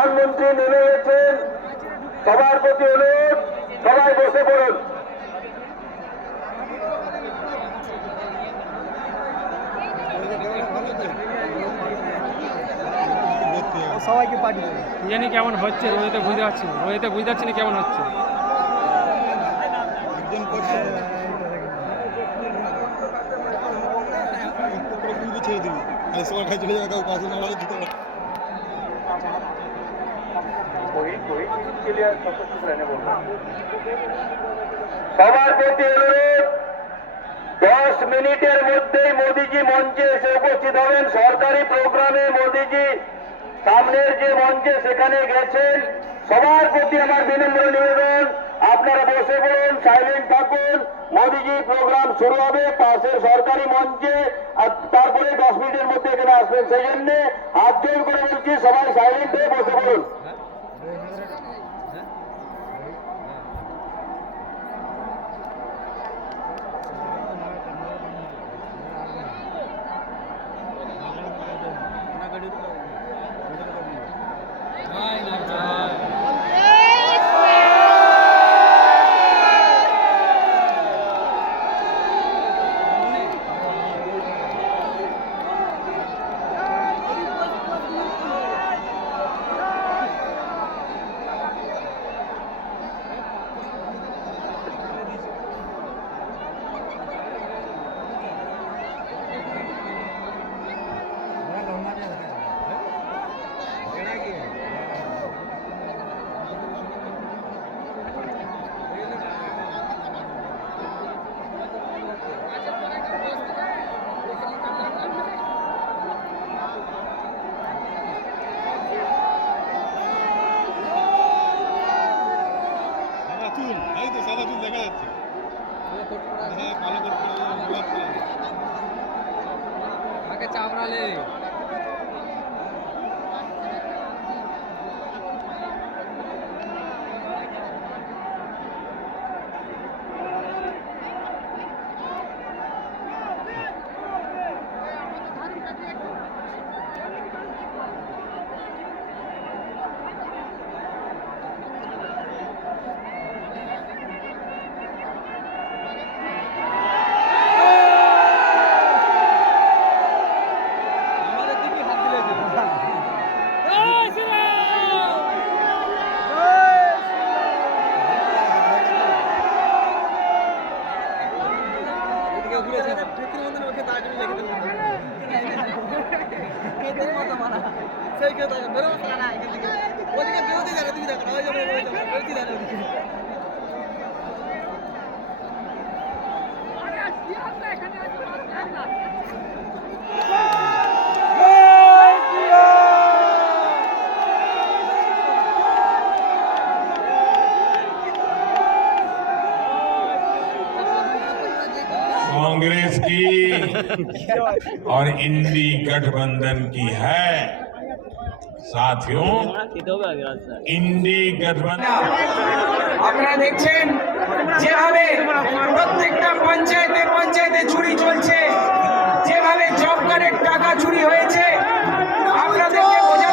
প্রধানমন্ত্রী নেমে গেছেন। সবার প্রতি অনুরোধ, সবাই বসে পড়ুন। সবাইকে পাঠিয়ে দেবে। জানি কেমন হচ্ছে, রোহিতে বুঝতে পারছি না, রোহিতে বুঝতে পারছি না কেমন হচ্ছে। ছেড়ে দিবি সবার কাছে চলে যাবে, পাশে না হলে দিতে পারে। সবার প্রতি অনুরোধ, 10 মিনিটের মধ্যেই মোদিজি মঞ্চে এসে উপস্থিত হবেন। সরকারি প্রোগ্রামে মোদিজি সামনের যে মঞ্চে সেখানে গেছেন। সবার প্রতি আমার বিনম্র নিবেদন, আপনারা বসে পড়ুন, সাইলেন্ট থাকুন। মোদিজি প্রোগ্রাম শুরু হবে পাশের সরকারি মঞ্চে, আর তারপরে 10 মিনিটের মধ্যে এখানে আসবেন। সেই জন্য হাত জোর করে বলছি, সবাই সাইলেন্ট হয়ে বসে পড়ুন। চামড়ালে कांग्रेस की और इंडी गठबंधन की है। साथियों, इंडी गठबंधन আপনারা দেখছেন যেভাবে প্রত্যেকটা পঞ্চায়েতে চুরি চলছে, যেভাবে জব কার্ডের টাকা চুরি হয়েছে, আপনাদেরকে বোঝা